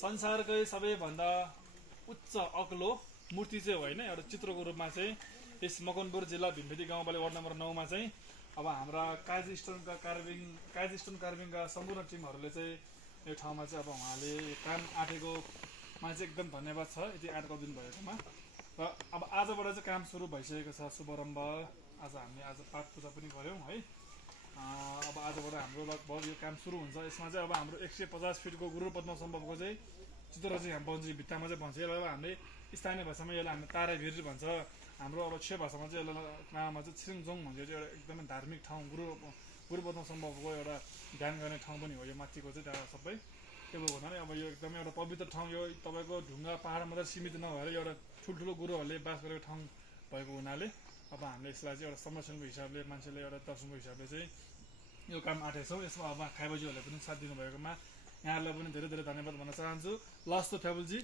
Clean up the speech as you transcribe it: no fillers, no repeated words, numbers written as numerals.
संसारकै सबैभन्दा उच्च अग्लो मूर्ति चाहिँ होइन एउटा चित्रको रूपमा चाहिँ यस मकवानपुर जिल्ला भीमखेती गाउँपालिका वार्ड नम्बर 9 मा चाहिँ अब हाम्रा काजी स्टोन कार्भिङका सम्पूर्ण टिमहरूले चाहिँ यो ठाउँमा चाहिँ अब उहाँले काम आँटेकोमा चाहिँ एकदम धन्यवाद छ यति आँटको दिन भएकोमा। र अब आजबाट चाहिँ काम सुरु भइसकेको छ शुभारम्भ। हामीले आज पाठ पूजा पनि गऱ्यौँ है। अब आजबाट हाम्रो लगभग यो काम सुरु हुन्छ। यसमा चाहिँ अब हाम्रो 150 फिटको गुरु पद्मसम्भवको चाहिँ चित्र चाहिँ यहाँ बन्छ, भित्तामा चाहिँ बन्छ। यसलाई अब हामीले स्थानीय भाषामा यसलाई हामीले ताराभिर भन्छ। हाम्रो अब क्षे भाषामा चाहिँ यसलाई नाममा चाहिँ छिरिङजोङ भन्छ। यो चाहिँ एउटा एकदमै धार्मिक ठाउँ, गुरु पद्मसम्भवको एउटा ध्यान गर्ने ठाउँ पनि हो यो माथिको चाहिँ त्यहाँ सबै। के भएको हुनाले अब यो एकदमै एउटा पवित्र ठाउँ। यो तपाईँको ढुङ्गा पाहाड मात्रै सीमित नभएर एउटा ठुल्ठुलो गुरुहरूले बास गरेको ठाउँ भएको हुनाले अब हामीले यसलाई चाहिँ एउटा संरक्षणको हिसाबले मान्छेले एउटा दर्शनको हिसाबले चाहिँ यो काम आँटेको छौँ। यसमा अब खाइबाजीहरूले पनि साथ दिनुभएकोमा यहाँहरूलाई पनि धेरै धेरै धन्यवाद भन्न चाहन्छु। लस्तो ठ्याबुलजी,